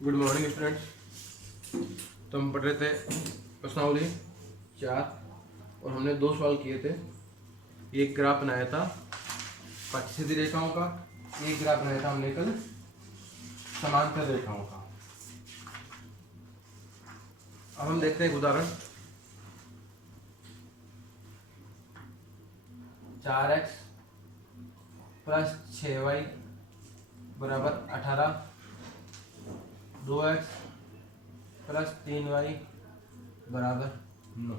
Good morning students. तो हम पढ़ रहे थे प्रश्नावली 4 और हमने 2 सवाल किए थे। एक ग्राफ बनाया था 5 सीधी रेखाओं का, एक ग्राफ बनाया था हमने कल समांतर रेखाओं का। अब हम देखते हैं एक उदाहरण। 4x प्लस 6y बराबर 18, 2x प्लस 3y बराबर 9।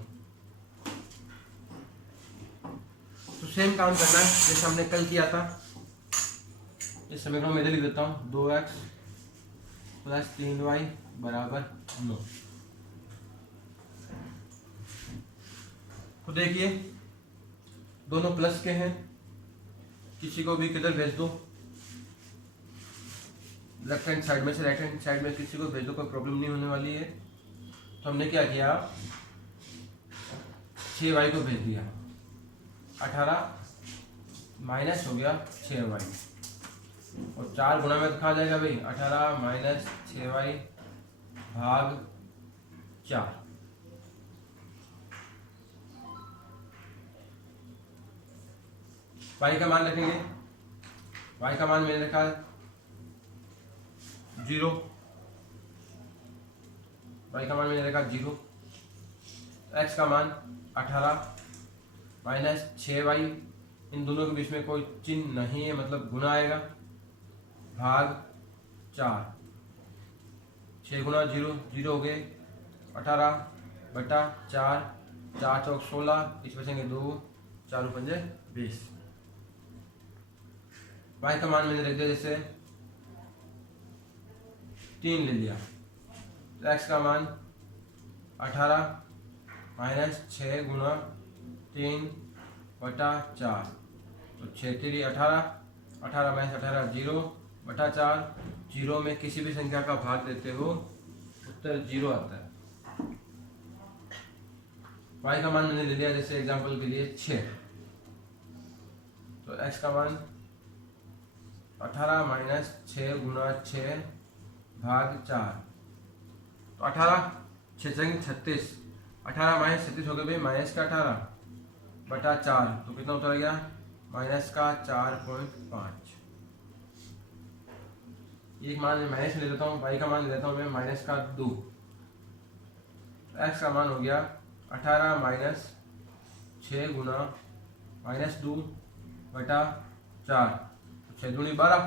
तो सेम काम करना है जैसे हमने कल किया था। इस समीकरण में इधर लिख देता हूँ 2x प्लस 3y बराबर 9। तो देखिए दोनों प्लस के हैं, किसी को भी किधर भेज दो, लेफ्ट हैंड साइड में से राइट हैंड साइड में किसी को भेज दो, कोई प्रॉब्लम नहीं होने वाली है। तो हमने क्या किया, 6y को भेज दिया, 18 माइनस हो गया 6y और 4 गुणा में कहा जाएगा भाई 18 माइनस 6y भाग 4। y का मान रखेंगे, y का मान मैंने रखा 0, y का मान मैंने रखा 0, x का मान 18 माइनस 6y, इन दोनों के बीच में कोई चिन्ह नहीं है मतलब गुणा आएगा, भाग 4। 6 गुणा 0 0 हो गए, 18 बटा 4, 4 चौक 16, इस बचेंगे 2, 4 पंजे 20। y का मान मैंने रख दिया जैसे 3 ले लिया, तो x का मान 18 माइनस 6 गुणा 3 बटा 4, तो 6 3 18, 18 माइनस 18 0 बटा 4। 0 में किसी भी संख्या का भाग देते हो उत्तर 0 आता है। y का मान मैंने ले लिया जैसे एग्जांपल के लिए 6, तो x का मान 18 माइनस 6 गुणा 6 भाग 4, तो 18 6 36, 18 माइनस 36 हो गया भाई माइनस का 18 बटा 4, तो कितना उतर गया माइनस का 4.5। एक मान मैं माइनस ले लेता हूँ, y का मान ले लेता हूँ मैं माइनस का 2, x का मान हो गया 18 माइनस 6 गुणा माइनस 2 बटा 4, तो 6 दूनी 12,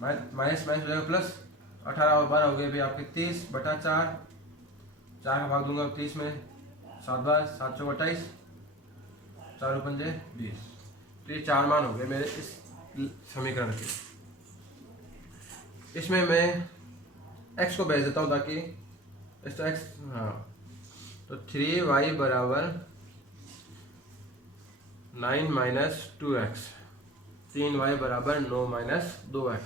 माइनस माइनस हो जाएगा प्लस, 18 और 12 हो गए भाई आपके 30 बटा 4, 4 का भाग दूंगा 30 में, 7 बार 7 चौक 28, 4 पंजे 20। तो ये 4 मान हो गए मेरे इस समीकरण के। इसमें मैं x को भेज देता हूँ ताकि इस तो x, हाँ, तो 3y बराबर 9 माइनस 2x, 3y बराबर 9 माइनस 2x।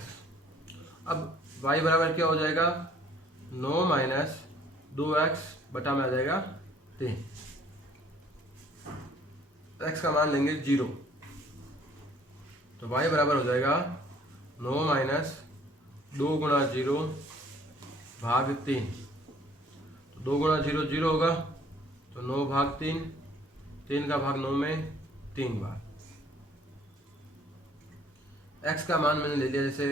अब y बराबर क्या हो जाएगा 9 माइनस 2x बटा में आ जाएगा 3, x का मान लेंगे 0, तो y बराबर हो जाएगा 9 माइनस 2 गुणा 0 भाग 3, तो 2 गुणा 0 0 होगा, तो 9 भाग 3, 3 का भाग 9 में 3 बार। x का मान मैंने ले लिया जैसे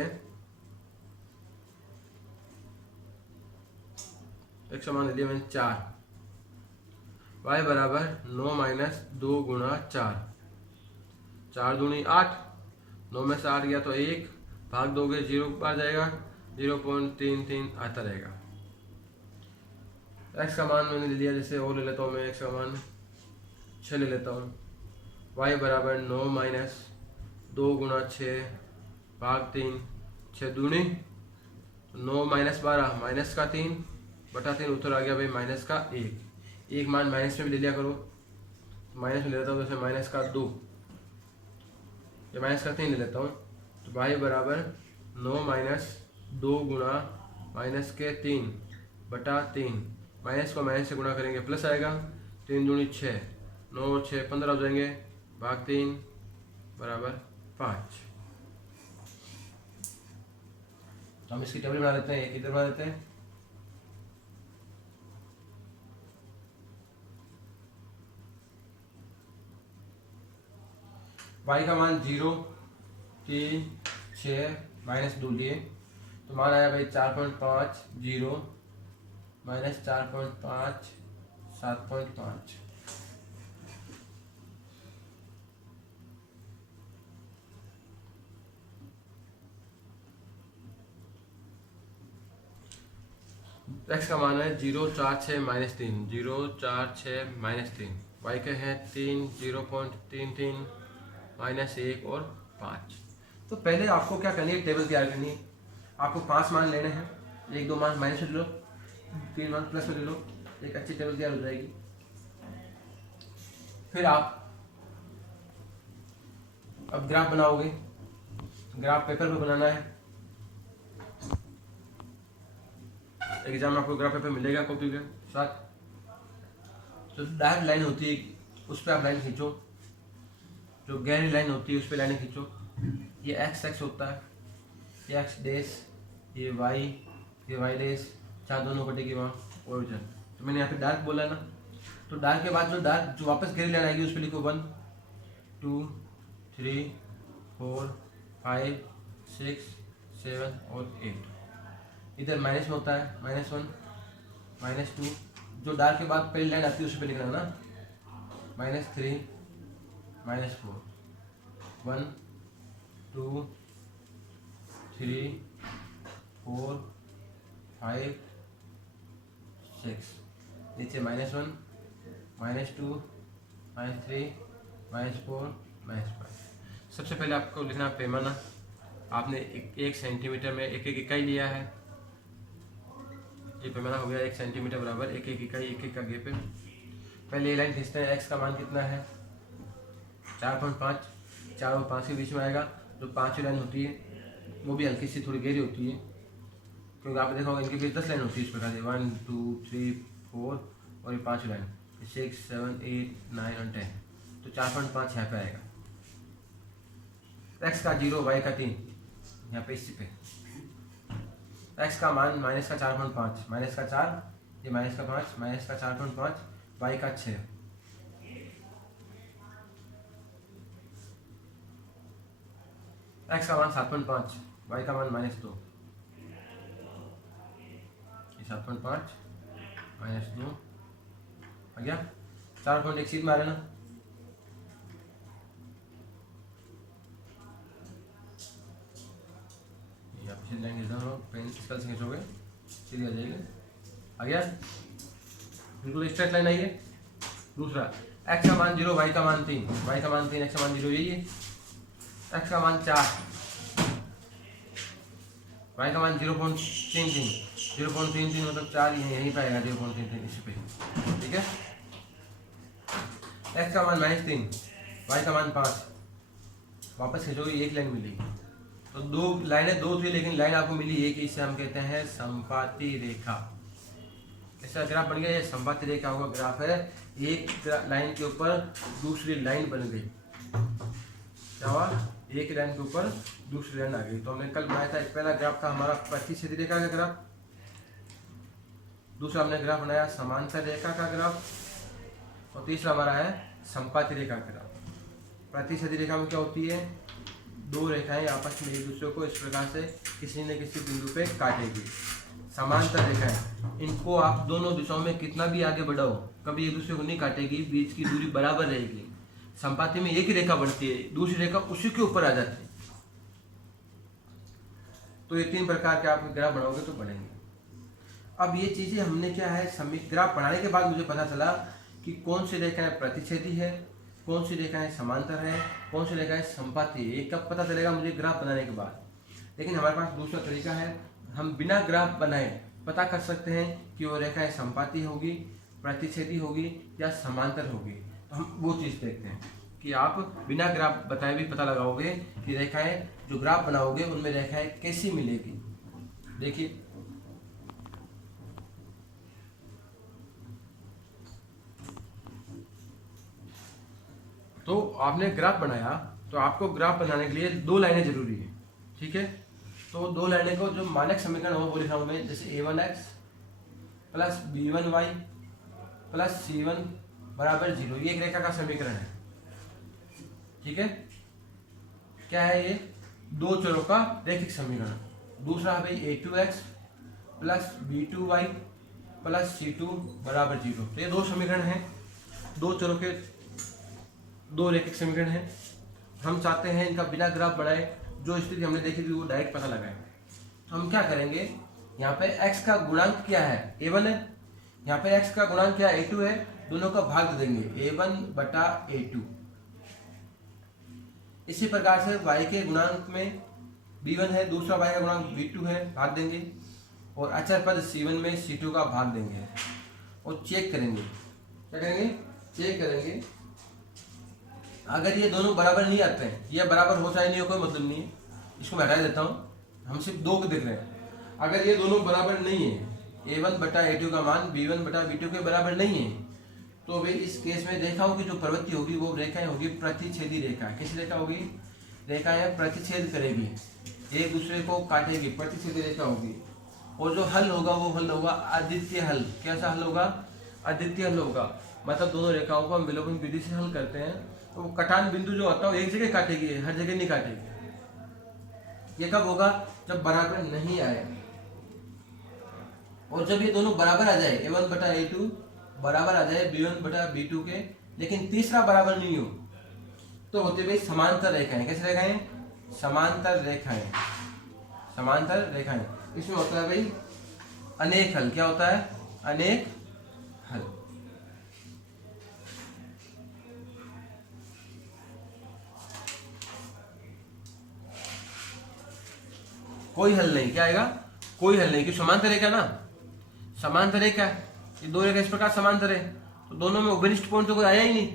x का मान ले लिया मैंने 4, y बराबर 9 माइनस 2 गुणा 4, 4 दूनी 8, 9 में से 8 गया तो 1 भाग दोगे 0 बार जाएगा, 0.33 आता रहेगा। x का मान मैंने ले लिया जैसे और ले लेता हूँ मैं, x का मान 6 ले लेता हूँ, y बराबर 9 माइनस 2 गुणा 6 भाग 3, 6 दूनी 9 माइनस 12 माइनस का 3 बटा 3, उत्तर आ गया भाई माइनस का 1। एक मान माइनस में भी ले लिया करो, माइनस में ले लेता हूँ जैसे माइनस का 2 या माइनस का 3 ले लेता हूँ, तो y बराबर 9 माइनस 2 गुणा माइनस के 3 बटा 3, माइनस को माइनस से गुणा करेंगे प्लस आएगा, 3 दूनी 6, 9 और 6 15 हो जाएंगे, भाग 3 बराबर 5। हम इसकी टेबल बना देते हैं, एक इधर बना देते हैं। y का मान 0, 3, 6 -2 लिए तो मान आया भाई 4.5, 0 -4.5, 7.5। x का मान है 0, 4, 6 -3, 0, 4, 6 -3। y के हैं 3, 0.33 -1 और 5। तो पहले आपको क्या करनी है, टेबल तैयार करनी है। आपको 5 मान लेने हैं, 1 2 मान माइनस में ले लो, 3 मान प्लस में ले लो, एक अच्छी टेबल तैयार हो जाएगी। फिर आप अब ग्राफ बनाओगे। ग्राफ पेपर पे बनाना है। एग्जाम में आपको ग्राफ पेपर मिलेगा कॉपी के साथ। तो डायरेक्ट लाइन होती है, उस पर आप लाइन खींचो। जो गहरी लाइन होती है उस पर लाइन खींचो। ये एक्स होता है, ये एक्स डेस, ये वाई डेस, 4 दोनों कटेगी वहाँ ओरिजिन। तो मैंने यहाँ पे डार्क बोला ना, तो डार्क के बाद जो वापस गहरी लाइन आएगी उस पर लिखो 1, 2, 3, 4, 5, 6, 7 और 8। इधर माइनस में होता है -1, -2। जो डार्क के बाद पहली लाइन आती है उस पर लिखना ना, -3, -4, 1, 2, 3, 4, 5, 6। नीचे -1, -2, -3, -4, -5। सबसे पहले आपको लिखना पैमाना। आपने 1 सेंटीमीटर में 1 इकाई लिया है। ये पैमाना हो गया 1 सेंटीमीटर बराबर 1 इकाई, 1 का गेप है। पहले ये लाइन खींचते हैं। x का मान कितना है 4.5, 4 और 5 के बीच में आएगा। जो 5वीं लाइन होती है वो भी हल्की सी थोड़ी गहरी होती है, क्योंकि आपने देखा होगा इनके बीच 10 लाइन होती है इस प्रकार से, 1, 2, 3, 4 और ये 5वीं लाइन 6, 7, 8, 9 और 10। तो 4.5 यहाँ पे आएगा। x का 0, y का 3 यहाँ पे इसी पे। x का मान माइनस का 4.5, माइनस का 4, ये माइनस का 5, माइनस का 4.5, y का 6। x का मान 7.5, y का मान -2। 7.5 -2 आ गया। 4.1 सीध में आ रहा ना। यहाँ पे लाइन इधर पेन स्केल से खींचोगे सीधी आ जाएगी। आ गया, बिल्कुल स्ट्रेट लाइन आई है। दूसरा x का मान 0, y का मान 3, y का मान 3, x का मान 0, यही है। x का मान 4, y का मान 0.33, 0.33 मतलब 4 यहीं पे आएगा, 0.33 इसी पे। ठीक है। x का मान -3, y का मान 5। वापस खींचोगे एक लाइन मिलेगी। तो 2 लाइनें 2 थी, लेकिन लाइन आपको मिली एक, इसे हम कहते हैं संपाती रेखा। ऐसा ग्राफ बन गया, ये संपाती रेखा होगा ग्राफ है। एक लाइन के ऊपर दूसरी लाइन बन गई। क्या हुआ, एक लाइन के ऊपर दूसरी लाइन आ गई। तो हमने कल बनाया था, एक पहला ग्राफ था हमारा प्रतिच्छेदी रेखा का ग्राफ, दूसरा हमने ग्राफ बनाया समांतर रेखा का ग्राफ, और तीसरा हमारा है संपाती रेखा का ग्राफ। प्रतिच्छेदी रेखा में क्या होती है, 2 रेखाएं आपस में एक दूसरे को इस प्रकार से किसी न किसी बिंदु पे काटेगी। समांतर रेखाएं, इनको आप दोनों दिशाओं में कितना भी आगे बढ़ाओ कभी एक दूसरे को नहीं काटेगी, बीच की दूरी बराबर रहेगी। संपाती में एक ही रेखा बढ़ती है, दूसरी रेखा उसी के ऊपर आ जाती है। तो ये 3 प्रकार के आप ग्राफ बनाओगे तो बनेंगे। अब ये चीजें हमने क्या है, ग्राफ बनाने के बाद मुझे पता चला कि कौन सी रेखाएं प्रतिच्छेदी है, कौन सी रेखाएं समांतर है, कौन सी रेखाएं संपाती है। ये कब पता चलेगा मुझे, ग्राफ बनाने के बाद। लेकिन हमारे पास दूसरा तरीका है, हम बिना ग्राफ बनाए पता कर सकते हैं कि वो रेखाएं संपाती होगी, प्रतिच्छेदी होगी या समांतर होगी। तो हम वो चीज़ देखते हैं कि आप बिना ग्राफ बताए भी पता लगाओगे कि रेखाएं, जो ग्राफ बनाओगे उनमें रेखाएं कैसी मिलेगी। देखिए, तो आपने ग्राफ बनाया, तो आपको ग्राफ बनाने के लिए 2 लाइनें जरूरी है। ठीक है, तो दो लाइनें को जो मानक समीकरण हो वो लिखा हूँ मैं, जैसे a1x plus b1y plus c1 बराबर 0, ये एक रेखा का समीकरण है। ठीक है, क्या है ये? दो चरों का रैखिक समीकरण। दूसरा है भाई a2x plus b2y plus c2 बराबर 0। तो ये दो समीकरण हैं, दो चरों के दो रैखिक समीकरण हैं। हम चाहते हैं इनका बिना ग्राफ बनाए जो स्थिति हमने देखी थी वो डायरेक्ट पता लगाएं। हम क्या करेंगे, यहाँ पे x का गुणांक क्या है? a1 है। यहाँ पे x का गुणांक क्या है? a2 है। दोनों का भाग दे देंगे a1 बटा a2। इसी प्रकार से y के गुणांक में b1 है, दूसरा y का गुणांक b2 है, भाग देंगे। और अचर पद c1 में c2 का भाग देंगे और चेक करेंगे। क्या करेंगे? चेक करेंगे। अगर ये दोनों बराबर नहीं आते हैं, ये बराबर हो चाहे नहीं हो कोई मतलब नहीं है, इसको मैं हटा देता हूँ, हम सिर्फ दो को देख रहे हैं। अगर ये दोनों बराबर नहीं है, a1 बटा a2 का मान b1 बटा b2 के बराबर नहीं है, तो भाई इस केस में रेखाओं की जो प्रवृत्ति होगी वो रेखाएं होगी प्रतिच्छेदी रेखा। किस रेखा होगी? रेखाएं प्रतिच्छेद करेगी, एक दूसरे को काटेगी, प्रतिच्छेदी रेखा होगी। और जो हल होगा वो हल होगा अद्वितीय हल। कैसा हल होगा? अद्वितीय हल होगा। मतलब दोनों रेखाओं को हम विलोपन विधि से हल करते हैं तो वो कटान बिंदु जो होता है वो एक जगह काटेगी, हर जगह नहीं काटेगी। ये कब होगा? जब बराबर नहीं आए। और जब ये दोनों बराबर आ जाए, a1 बटा a2 बराबर आ जाए b1 बटा b2 के, लेकिन तीसरा बराबर नहीं हो, तो होते भाई समांतर रेखाएं। कैसे रेखाएं? समांतर रेखाएं। समांतर रेखाएं। इसमें होता है भाई अनेक हल। क्या होता है? अनेक हल। कोई हल नहीं। क्या आएगा? कोई हल नहीं, कि समांतर रेखा ना, समांतर रेखा, ये दो रेखा इस प्रकार समांतर है, तो दोनों में उभयनिष्ठ कोण तो कोई आया ही नहीं।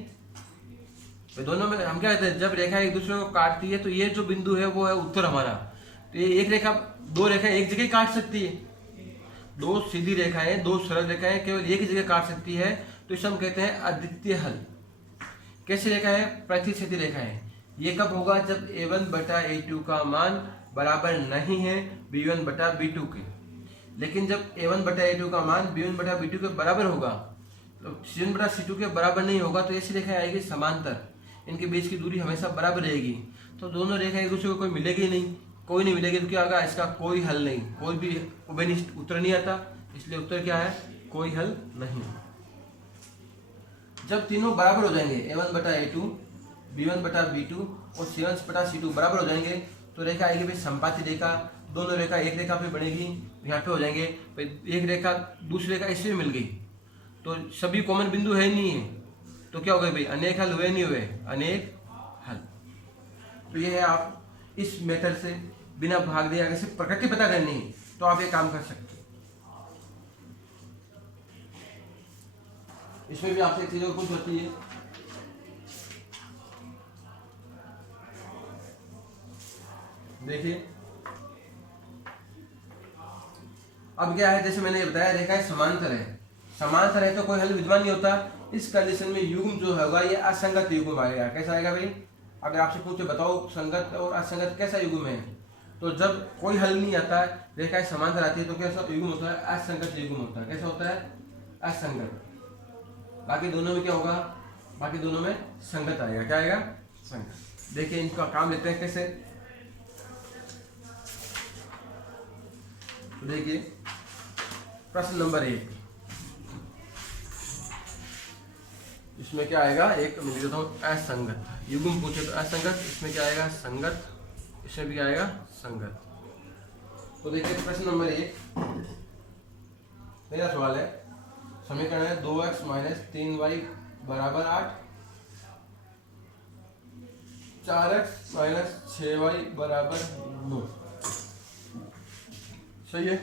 तो दोनों में हम क्या कहते हैं, जब रेखा एक दूसरे को काटती है तो ये जो बिंदु है वो है उत्तर हमारा। तो ये एक रेखा, दो रेखा एक जगह काट सकती है, दो सीधी रेखाएं, दो सरल रेखाएं केवल एक ही जगह काट सकती है, तो इसे हम कहते हैं अद्वितीय हल। कैसी रेखा है? प्रतिच्छेदी रेखा है। ये कब होगा? जब a1 बटा a2 का मान बराबर नहीं है b1 बटा b2 के। लेकिन जब a1 बटा a2 का मान b1 बटा b2 के बराबर होगा, तो c1 बटा c2 के बराबर नहीं होगा, तो ऐसी रेखा आएगी समांतर। इनके बीच की दूरी हमेशा बराबर रहेगी, तो दोनों रेखा एक दूसरे को कोई मिलेगी नहीं, कोई नहीं मिलेगी। तो क्या होगा? इसका कोई हल नहीं, कोई भी उभयनिष्ठ उत्तर नहीं आता, इसलिए उत्तर क्या है? कोई हल नहीं। जब तीनों बराबर हो जाएंगे, a1 बटा a2, b1 बटा b2 और c1 बटा c2 बराबर हो जाएंगे, तो रेखा आएगी भाई संपाती रेखा। दोनों रेखा एक रेखा पे बनेगी, यहाँ पे हो जाएंगे। एक रेखा दूसरी रेखा इससे मिल गई, तो सभी कॉमन बिंदु है नहीं है, तो क्या हो गए भाई? अनेक हल हुए नहीं हुए? अनेक हल। तो ये है, आप इस मेथड से बिना भाग दिए अगर सिर्फ प्रकृति पता करनी है तो आप ये काम कर सकते हैं। इसमें भी आपसे एक चीज पूछ होती है, देखिए अब क्या है, जैसे मैंने ये बताया रेखाएं समांतर है, समांतर है तो कोई हल विद्यमान नहीं होता। इस कंडीशन में युग्म जो होगा ये असंगत युग्म आएगा। कैसा आएगा भाई? अगर आपसे पूछे बताओ संगत और असंगत कैसा युग्म है, तो जब कोई हल नहीं आता, रेखाएं समांतर आती है, तो कैसा युग्म होता है? असंगत युग्म होता है। कैसा होता है? असंगत। बाकी दोनों में क्या होगा? बाकी दोनों में संगत आएगा। क्या आएगा? संगत। देखिए इनका काम लेते हैं कैसे। देखिए प्रश्न नंबर 1, इसमें क्या आएगा? एक मैं देता हूँ असंगत। युग्म पूछे तो असंगत, इसमें क्या आएगा? संगत, इसमें भी क्या आएगा? संगत। तो देखिए प्रश्न नंबर 1, मेरा सवाल है, समीकरण है 2x माइनस 3y बराबर 8, 4x माइनस 6y बराबर 9। सही है?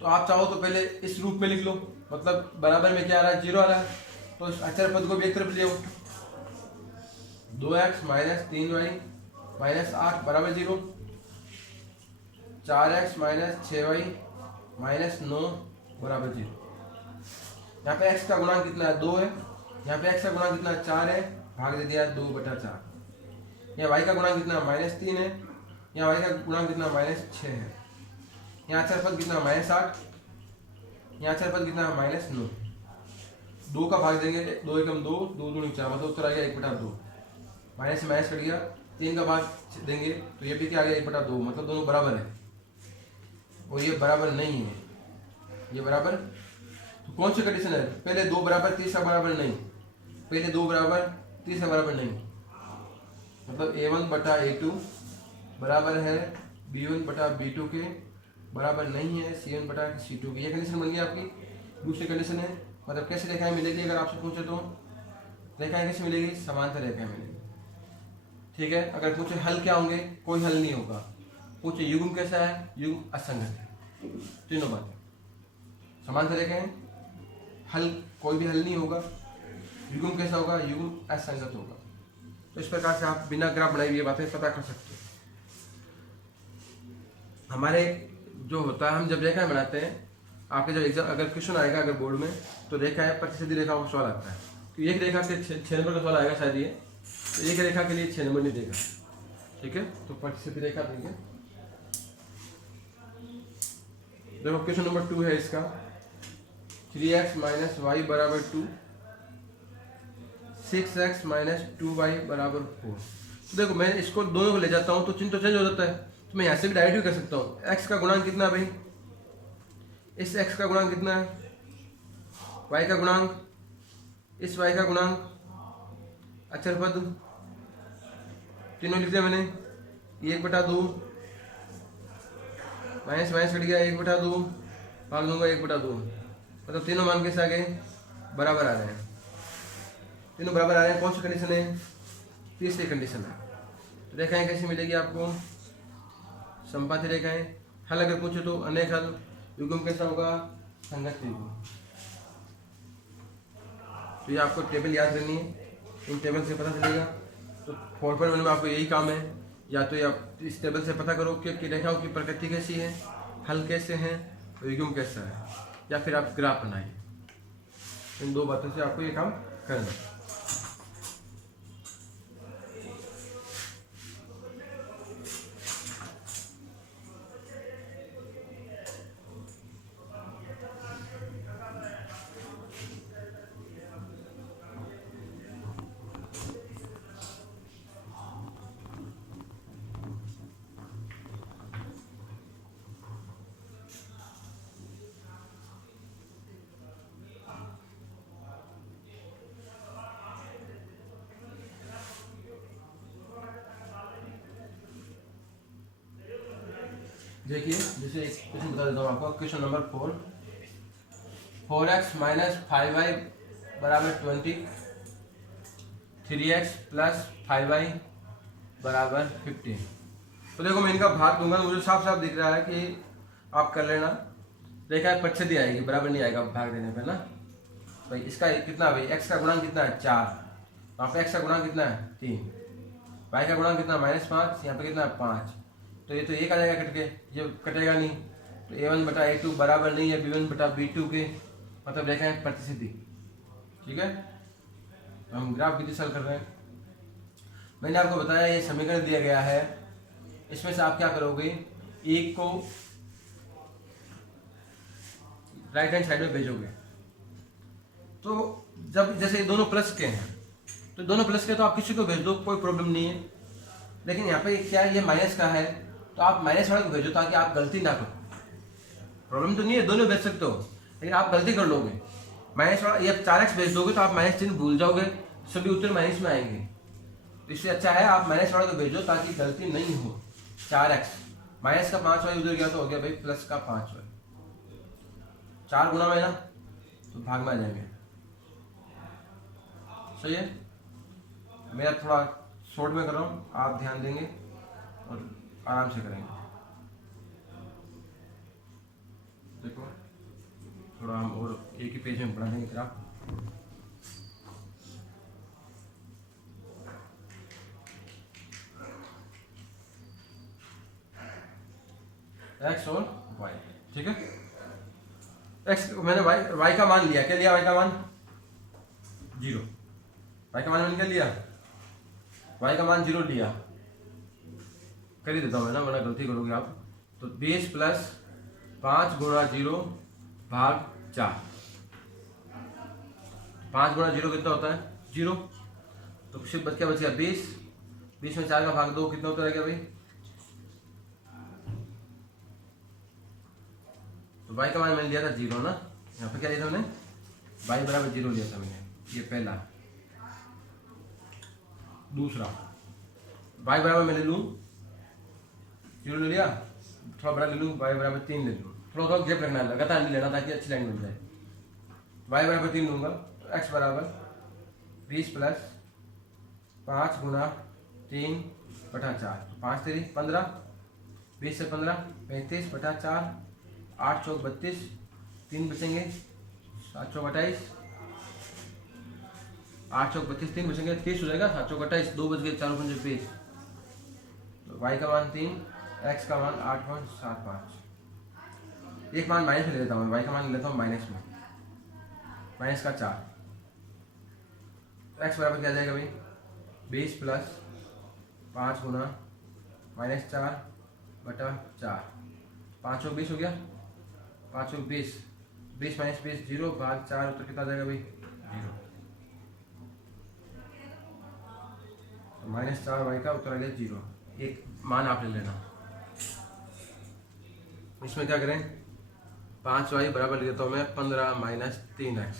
तो आप चाहो तो पहले इस रूप में लिख लो, मतलब बराबर में क्या आ रहा है? 0 आ रहा है, तो इस अचर पद को भी एक तरफ ले आओ। 2x माइनस 3y माइनस 8 बराबर 0, 4x माइनस 6y माइनस 9 बराबर 0। यहाँ पे x का गुणांक कितना है? 2 है। यहाँ पे x का गुणांक कितना है? 4 है, भाग दे दिया 2 बटा 4। यहाँ y का गुणांक कितना है? -3 है, यहाँ y का गुणांक कितना -6 है, यहाँ अचर पद कितना -8, यहाँ अचर पद कितना -9। 2 का भाग देंगे, 2 एकम 2, 2 दूनी 4, मतलब उत्तर आ गया 1/2। माइनस से माइनस कट गया। 3 का भाग देंगे तो ये भी क्या आ गया 1/2, मतलब दोनों बराबर है। और ये बराबर नहीं है, ये बराबर, तो कौन सी कंडीशन है? पहले 2 बराबर तीसरा बराबर नहीं, पहले 2 बराबर तीसरा बराबर नहीं, मतलब a1/a2 बराबर है b1/b2 के बराबर नहीं है c1/c2 की। ये कंडीशन बन गई आपकी। दूसरी कंडीशन है, मतलब कैसे रेखाएं मिलेगी अगर आपसे पूछे तो? रेखाएं कैसे मिलेगी? समांतर रेखाएं मिलेगी, ठीक है। अगर पूछे हल क्या होंगे, कोई हल नहीं होगा। पूछे युग्म कैसा है, युग्म असंगत है। तीनों बातें समांतर रेखाएं, हल कोई भी हल नहीं होगा। युग्म कैसा होगा, युग्म असंगत होगा। तो इस प्रकार से आप बिना ग्राफ बनाए हुए बातें पता कर सकते हो। हमारे जो होता है, हम जब रेखाएं बनाते हैं, आपके जब एग्जाम अगर क्वेश्चन आएगा अगर बोर्ड में, तो रेखा है 25 सीधी रेखा का सवाल आता है, तो एक रेखा के 6 नंबर का सवाल आएगा शायद ये, तो एक रेखा के लिए 6 नंबर नहीं देगा, ठीक है। तो 25 सीधी रेखा देंगे। देखो क्वेश्चन नंबर 2 है इसका, 3x - y = 2, 6x - 2y = 4। तो देखो मैं इसको दोनों को ले जाता हूँ तो चिन्ह तो चेंज हो जाता है, तो मैं यहाँ से भी डायरेक्ट भी कर सकता हूँ। x का गुणांक कितना है भाई, इस x का गुणांक कितना है, y का गुणांक, इस y का गुणांक, अचर पद तीनों लिख दिया मैंने। 1/2 माइनस माइनस कट गया, 1/2 भाग दूंगा 1/2, मतलब तीनों मान कैसे आ गए, बराबर आ रहे हैं। तीनों बराबर आ रहे हैं, कौन सी कंडीशन है, तीसरी कंडीशन है। तो रेखाएं कैसी मिलेगी आपको, संपाती रेखाएं। हल अगर पूछे तो अनेक हल। युग्म कैसा होगा, संगत युग्म। तो ये आपको टेबल याद करनी है, इन टेबल से पता चलेगा। तो 4.1 में आपको यही काम है, या तो आप इस टेबल से पता करो कि रेखाओं की प्रकृति कैसी है, हल कैसे हैं, युग्म कैसा है, या फिर आप ग्राफ बनाइए। इन 2 बातों से आपको ये काम करना है। देखिए जैसे एक क्वेश्चन बता देता हूँ आपको, question number 4, 4x - 5y = 20, 3x + 5y = 15। तो देखो मैं इनका भाग दूंगा, मुझे साफ साफ दिख रहा है कि आप कर लेना। देखा है प्रतिशत आएगी, बराबर नहीं आएगा भाग देने पे ना भाई। इसका कितना भाई, x का गुणांक कितना है 4, वहाँ पे x का गुणांक कितना है 3, y का गुणांक कितना -5, यहाँ पे कितना है 5, तो ये तो 1 आ जाएगा कट के, ये कटेगा नहीं। तो a1/a2 बराबर नहीं है b1/b2 के, मतलब रेखा है प्रतिशती, ठीक है। तो हम ग्राफ विधि सॉल्व कर रहे हैं। मैंने आपको बताया ये समीकरण दिया गया है, इसमें से आप क्या करोगे, एक को राइट हैंड साइड में भेजोगे। तो जब जैसे दोनों प्लस के हैं, तो दोनों प्लस के तो आप किसी को भेज दो, कोई प्रॉब्लम नहीं है। लेकिन यहाँ पे क्या है, ये माइनस का है, तो आप माइनस वाले को भेजो ताकि आप गलती ना करो। प्रॉब्लम तो नहीं है, दोनों भेज सकते हो, लेकिन आप गलती कर लोगे। माइनस वाला ये 4x भेज दोगे तो आप माइनस चिन्ह भूल जाओगे, सभी उत्तर माइनस में आएंगे। तो इससे अच्छा है आप माइनस वाले को भेजो ताकि गलती नहीं हो। 4x माइनस का 5y उधर गया तो हो गया भाई प्लस का 5y, 4 गुना में ना, तो भाग में आ जाएंगे। सही है। मेरा थोड़ा शॉर्ट में कर रहा हूँ, आप ध्यान देंगे और आराम से करेंगे। देखो थोड़ा हम और एक ही पेज में बढ़ा देंगे ग्राफ। एक्स और वाई, ठीक है। एक्स मैंने वाई का मान लिया, क्या लिया, वाई का मान 0, वाई का मान मैंने क्या लिया, वाई का मान 0 लिया। कर ही देता हूँ मैं ना, वरना गलती करोगे आप। तो 20 प्लस 5 गुणा 0 भाग 4। 5 गुणा 0 कितना होता है? 0। तो सिर्फ बच गया 20। 20 में 4 का भाग 2 कितना होता है क्या भाई? तो y का मान मैंने लिया था 0 ना, यहाँ पे क्या लिया था मैंने? y बराबर 0 लिया था मैंने, ये पहला। दूसरा y बराबर मैं ले लूँ 0 ले लिया, थोड़ा बड़ा ले लूँ, y बराबर 3 ले लूँ, थोड़ा थोड़ा गैप रखना है, लगातार नहीं लेना ताकि अच्छी लाइन मिल जाए। y बराबर 3 लूँगा तो x बराबर 20 प्लस 5 गुणा 3 बटा 4, 5 3 15, 20 से 15 35 बटा 4, 8 चौक 32, 3 बचेंगे, 7 चौक 28, 8 चौक 32, 3 बचेंगे, 30 हो जाएगा, 7 चौक 28, 2 बच गए, 4 पंजे 20। तो y का मान 3, x का मान 8.75। एक मान माइनस में ले लेता हूँ, y का मान ले लेता हूँ माइनस में, माइनस का 4। तो x बराबर क्या आ जाएगा भाई? 20 प्लस 5 गुणा -4 बटा 4, 5 चौक 20 हो गया, 5 चौक 20, 20 माइनस 20 0 भाग 4, उत्तर कितना आ जाएगा भाई? 0। तो -4 y का उत्तर आ गया 0। एक मान आप ले लेना। इसमें क्या करें? 5y बराबर ले लेता हूँ मैं 15 माइनस 3x।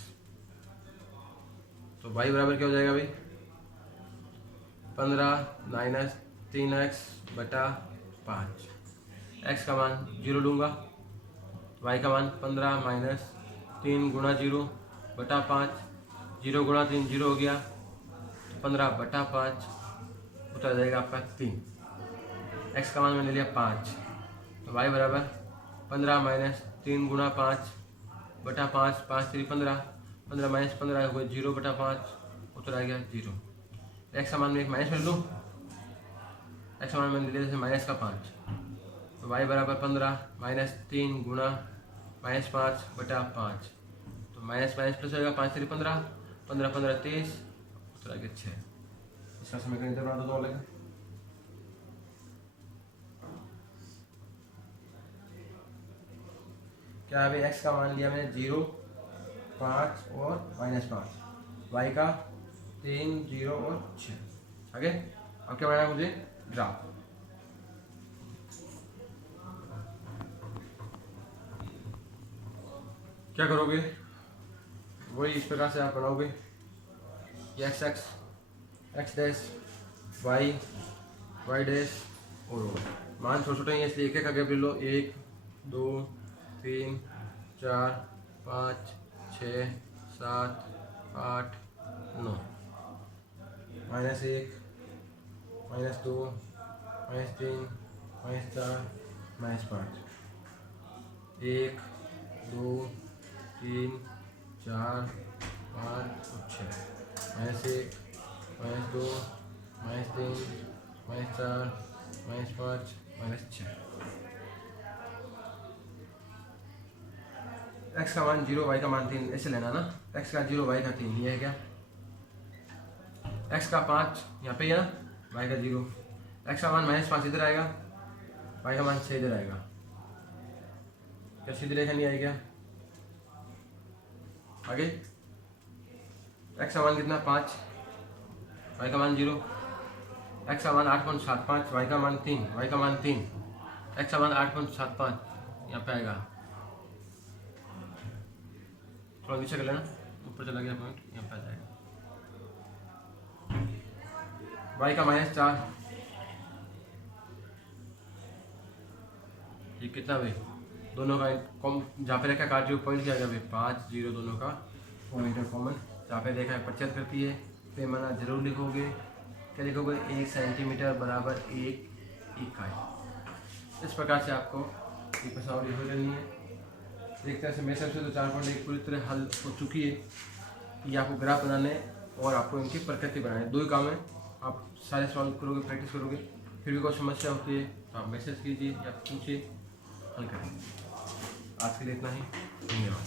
तो y बराबर क्या हो जाएगा भाई? 15 माइनस 3x बटा 5। x का मान 0 लूँगा, y का मान 15 माइनस 3 गुणा 0 बटा 5, 0 गुणा 3 0 हो गया, 15 बटा 5, उत्तर आ जाएगा आपका 3। x का मान मैंने लिया 5, तो y बराबर 15 माइनस 3 गुणा 5 बटा 5, 5 3 15, 15 माइनस 15 हुए 0 बटा 5, उत्तर आ गया 0। x का मान में एक माइनस में लूँ, x का मान मैंने लिया जैसे माइनस का 5, तो y बराबर 15 माइनस 3 गुणा -5 बटा 5, तो माइनस माइनस प्लस होगा, 5 3 15, 15 15 30, उत्तर आ गया 6। इसका समीकरण इधर बना दो वाले का। क्या है भाई? x का मान लिया मैंने 0, 5 और -5, y का 3 0 और 6। आगे अब क्या बनाना है मुझे? ग्राफ। क्या करोगे? वही इस प्रकार से आप बनाओगे, x x x dash y y dash और मान छोटे छोटे हैं इसलिए एक एक का गैप ले लो, 1 2 3 4 5 6 7 8 9, -1 -2 -3 -4 -5, 1 2 3 4 5 और 6, -1 -2 -3 -4 -5 -6। x का मान 0 y का मान 3 ऐसे लेना ना, x का 0 y का 3, ये है क्या? x का 5 यहाँ पे है ना, y का 0, x का मान -5 इधर आएगा, y का मान 6 इधर आएगा। क्या सीधी रेखा नहीं आएगी क्या? आगे x का मान कितना? 5, y का मान 0, x का मान 8.75, y का मान 3, y का मान 3, x का मान 8.75 यहाँ पे आएगा। थोड़ा नीचे कर लेना, ऊपर चला गया पॉइंट, यहाँ पे आ जाएगा। y का -4, ये कितना भाई? दोनों का कॉम जहाँ पे रेखा काट रही हो पॉइंट क्या आ गया भाई? 5 0 दोनों का पॉइंट है कॉमन, जहाँ पे रेखा प्रतिशत करती है पैमाना जरूर लिखोगे। क्या लिखोगे? 1 सेंटीमीटर बराबर 1 इकाई। इस प्रकार से आपको ये प्रश्नावली हो रही है। एक तरह से मेरे सबसे तो 4.1 पूरी तरह हल हो चुकी है। ये आपको ग्राफ बनाने और आपको इनकी प्रकृति बनाने, दो ही काम है। आप सारे सवाल करोगे, प्रैक्टिस करोगे, फिर भी कोई समस्या होती है तो आप मैसेज कीजिए या पूछिए, हल करेंगे। आज के लिए इतना ही, धन्यवाद।